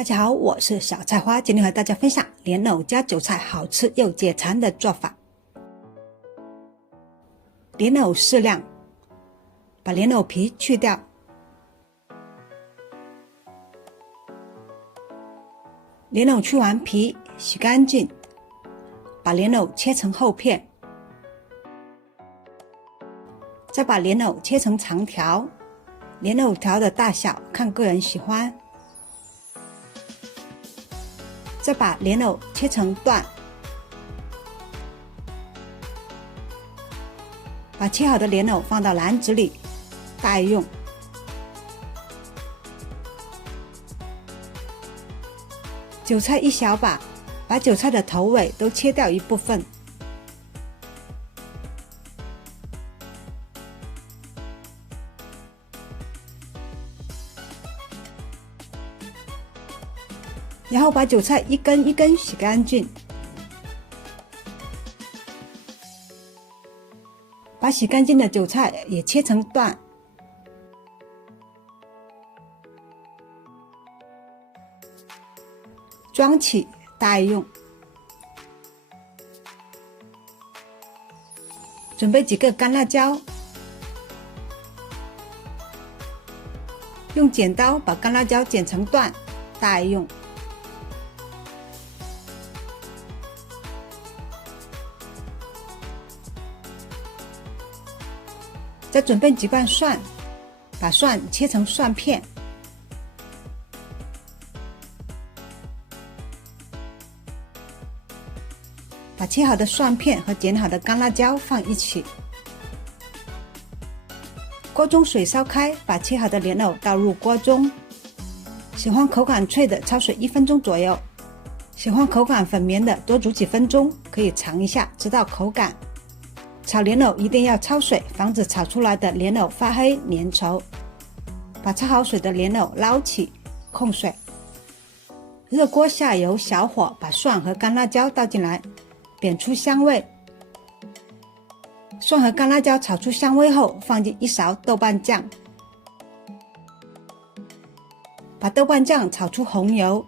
大家好，我是小菜花，今天和大家分享莲藕加韭菜好吃又解馋的做法。莲藕适量，把莲藕皮去掉，莲藕去完皮洗干净，把莲藕切成厚片，再把莲藕切成长条，莲藕条的大小看个人喜欢。再把莲藕切成段，把切好的莲藕放到篮子里待用。韭菜一小把，把韭菜的头尾都切掉一部分。然后把韭菜一根一根洗干净，把洗干净的韭菜也切成段，装起待用。准备几个干辣椒，用剪刀把干辣椒剪成段待用。再准备几瓣蒜，把蒜切成蒜片，把切好的蒜片和剪好的干辣椒放一起。锅中水烧开，把切好的莲藕倒入锅中。喜欢口感脆的，焯水1分钟左右；喜欢口感粉绵的，多煮几分钟，可以尝一下，知道口感。炒莲藕一定要焯水，防止炒出来的莲藕发黑粘稠。把焯好水的莲藕捞起，控水。热锅下油，小火把蒜和干辣椒倒进来，煸出香味。蒜和干辣椒炒出香味后，放进1勺豆瓣酱，把豆瓣酱炒出红油。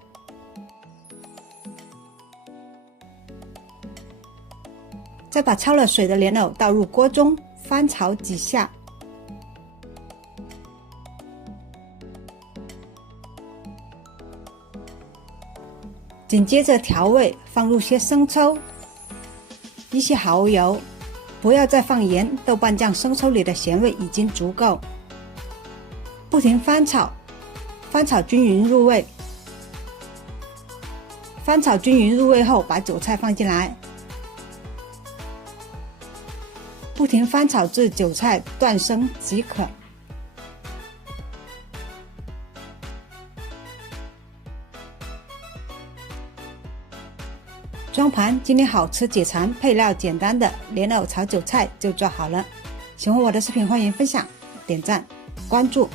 再把焯了水的莲藕倒入锅中，翻炒几下。紧接着调味，放入些生抽，一些蚝油，不要再放盐，豆瓣酱、生抽里的咸味已经足够。不停翻炒，翻炒均匀入味。翻炒均匀入味后，把韭菜放进来。不停翻炒至韭菜断生即可。装盘，今天好吃解馋、配料简单的莲藕炒韭菜就做好了。喜欢我的视频，欢迎分享、点赞、关注。